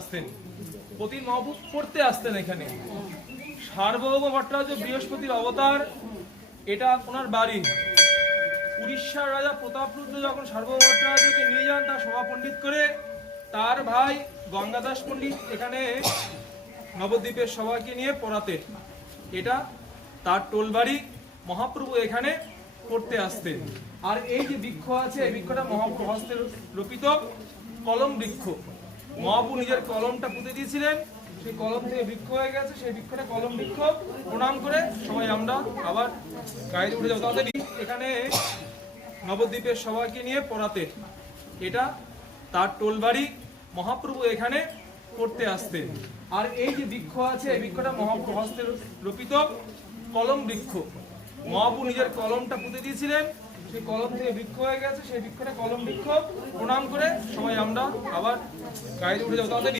আসতেন, প্রতি মহবুব পড়তে আসতেন এখানে। সার্বভৌম ভট্টাচার্য বৃহস্পতির অবতার, এটা ওনার বাড়ি। উড়িষ্যার রাজা প্রতাপরুদ্র যখন সার্বভৌম ভট্টাচার্যকে নিয়ে যান তার সভা পণ্ডিত করে, তার ভাই গঙ্গাদাস পণ্ডিত এখানে নবদ্বীপের সবাইকে নিয়ে পড়াতেন। এটা তার টোলবাড়ি। মহাপ্রভু এখানে পড়তে আসতেন। আর এই যে বৃক্ষ আছে, এই বৃক্ষটা মহাপ্রভু হস্তে রোপিত কলম বৃক্ষ। মহাপ্রভু নিজের কলমটা পুঁতে দিয়েছিলেন, সেই কলম থেকে বৃক্ষ হয়ে গেছে, সেই বৃক্ষটা কলম বৃক্ষ। প্রণাম করে সবাই আমরা আবার গাড়িতে উঠে যাবো। তাদের এখানে নবদ্বীপের সবাইকে নিয়ে পড়াতেন। এটা তার টোলবাড়ি। মহাপ্রভু এখানে পড়তে আসতেন। আর এই যে বৃক্ষ আছে, এই বৃক্ষটা মহাপ্রভু হস্তে রোপিত কলম বৃক্ষ। মহাপ্রভু নিজের কলমটা পুঁতে দিয়েছিলেন, সেই কলম থেকে বৃক্ষ হয়ে গেছে, সেই বৃক্ষটা কলম বৃক্ষ। প্রণাম করে সবাই আমরা আবার গাড়িতে উঠে যাবো। তাদের